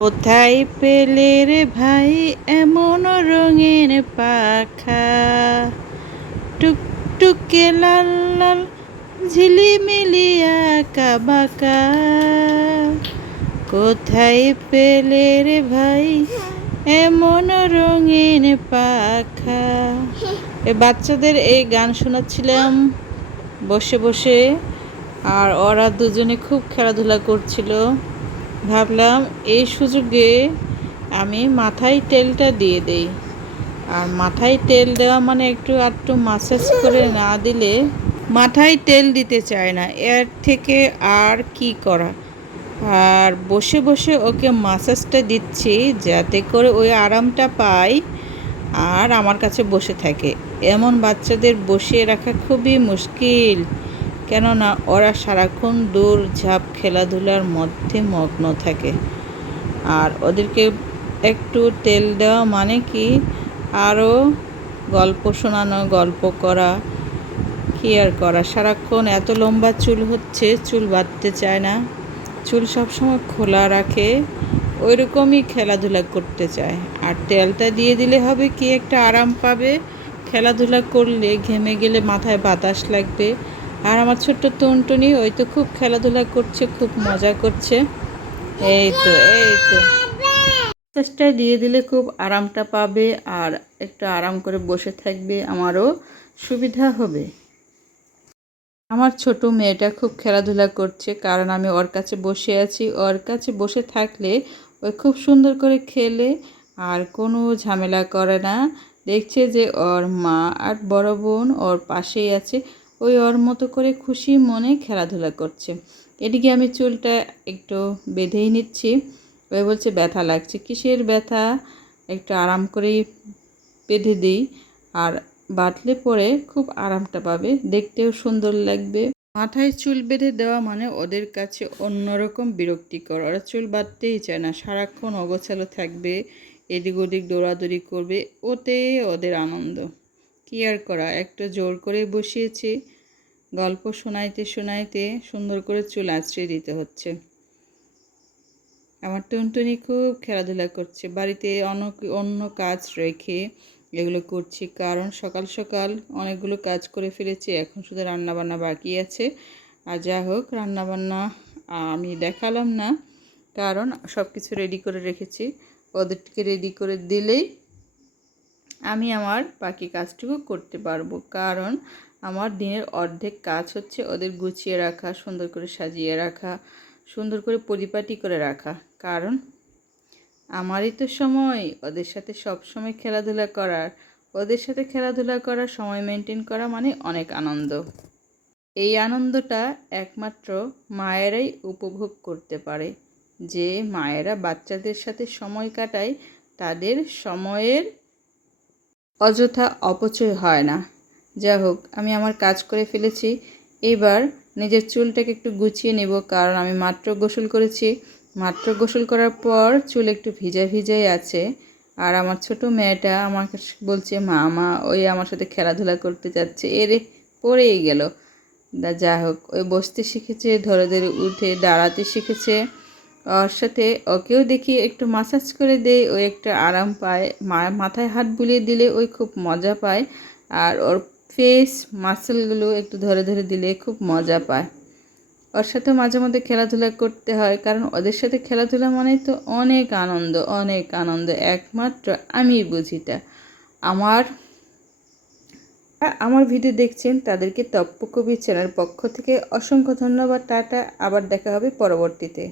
কোথায় পেলে রে ভাই এমন রঙের পাখা, টুকটুকে লাল লাল ঝিলিমিলি আঁকা বাঁকা। কোথায় পেলে রে ভাই এমন রঙিন পাখা। বাচ্চাদের এই গান শোনাচ্ছিলাম বসে বসে, আর ওরা দুজনে খুব খেলাধুলা করছিল। ভাবলাম এই সুযোগে আমি মাথায় তেলটা দিয়ে দেই। আর মাথায় তেল দেওয়া মানে একটু আধটু মাসাজ করে না দিলে মাথায় তেল দিতে চায় না। এর থেকে আর কি করা। আর বসে বসে ওকে মাসাজটা দিচ্ছি যাতে করে ওই আরামটা পায় আর আমার কাছে বসে থাকে। এমন বাচ্চাদের বসিয়ে রাখা খুবই মুশকিল, কেননা ওরা সারাক্ষণ দৌড়ঝাঁপ খেলাধুলার মধ্যে মগ্ন থাকে। আর ওদেরকে একটু তেল দেওয়া মানে কি আরও গল্প শোনানো, গল্প করা, কি আর করা। সারাক্ষণ এত লম্বা চুল হচ্ছে, চুল বাঁধতে চায় না, চুল সবসময় খোলা রাখে, ওই রকমই খেলাধুলা করতে চায়। আর তেলটা দিয়ে দিলে হবে কি একটা আরাম পাবে, খেলাধুলা করলে ঘেমে গেলে মাথায় বাতাস লাগবে। আর আমার ছোট্ট টুনটুনি ওই তো খুব খেলাধুলা করছে, খুব মজা করছে। এই তো মাসাজটা দিয়ে দিলে খুব আরামটা পাবে আর একটু আরাম করে বসে থাকবে, আমারও সুবিধা হবে। আমার ছোট মেয়েটা খুব খেলাধুলা করছে, কারণ আমি ওর কাছে বসে আছি। ওর কাছে বসে থাকলে ওই খুব সুন্দর করে খেলে আর কোনো ঝামেলা করে না। দেখছে যে ওর মা আর বড় বোন ওর পাশেই আছে, ওই ওর মতো করে খুশি মনে খেলাধুলা করছে। এদিকে আমি চুলটা একটু বেঁধেই নিচ্ছি। ওই বলছে ব্যথা লাগছে। কিসের ব্যথা, একটু আরাম করেই বেঁধে দিই। আর বাঁধলে পরে খুব আরামটা পাবে, দেখতেও সুন্দর লাগবে। মাথায় চুল বেঁধে দেওয়া মানে ওদের কাছে অন্যরকম বিরক্তিকর। ওরা চুল বাঁধতেই চায় না, সারাক্ষণ অগোছালো থাকবে, এদিক ওদিক দৌড়াদৌড়ি করবে, ওতে ওদের আনন্দ। কি আর করা, একটু জোর করে বসিয়েছি, গল্প শোনাইতে শোনাইতে সুন্দর করে চুল আঁচড়ে দিতে হচ্ছে। আমার টুনটুনি খুব খেলাধুলা করছে। বাড়িতে অন্য কাজ রেখে এগুলো করছি, কারণ সকাল সকাল অনেকগুলো কাজ করে ফেলেছি, এখন শুধু রান্নাবান্না বাকি আছে। আর যা হোক, রান্নাবান্না আমি দেখালাম না, কারণ সব কিছু রেডি করে রেখেছি। ওদেরকে রেডি করে দিলেই আমি আমার বাকি কাজটুকু করতে পারবো। কারণ আমার দিনের অর্ধেক কাজ হচ্ছে ওদের গুছিয়ে রাখা, সুন্দর করে সাজিয়ে রাখা, সুন্দর করে পরিপাটি করে রাখা। কারণ আমারই তো সময় ওদের সাথে সব সময় খেলাধুলা করার। ওদের সাথে খেলাধুলা করার, সময় মেনটেন করা মানে অনেক আনন্দ। এই আনন্দটা একমাত্র মায়েরাই উপভোগ করতে পারে। যে মায়েরা বাচ্চাদের সাথে সময় কাটায়, তাদের সময়ের অযথা অপচয় হয় না। যা হোক, আমি আমার কাজ করে ফেলেছি। এবার নিজের চুলটাকে একটু গুছিয়ে নেব, কারণ আমি মাত্র গোসল করেছি। মাত্র গোসল করার পর চুল একটু ভিজা ভিজাই আছে। আর আমার ছোট মেয়েটা আমাকে বলছে মামা, ওই আমার সাথে খেলাধুলা করতে যাচ্ছে, এরে পড়েই গেল। যা হোক, ওই বসতে শিখেছে, ধরে ধরে উঠে দাঁড়াতে শিখেছে। ওর সাথে ওকেও দেখি একটু মাসাজ করে দেই, ওই একটু আরাম পায়। মাথায় হাত বুলিয়ে দিলে ওই খুব মজা পায়। আর ওর ফেস মাসেলগুলো একটু ধরে ধরে দিলে খুব মজা পায়। ওর সাথে মাঝে মধ্যে খেলাধুলা করতে হয়, কারণ ওদের সাথে খেলাধুলা মানেই তো অনেক আনন্দ, অনেক আনন্দ। একমাত্র আমিই বুঝিটা। আমার ভিডিও দেখছেন তাদেরকে তপ্পকবি চ্যানেল পক্ষ থেকে অসংখ্য ধন্যবাদ। টাটা, আবার দেখা হবে পরবর্তীতে।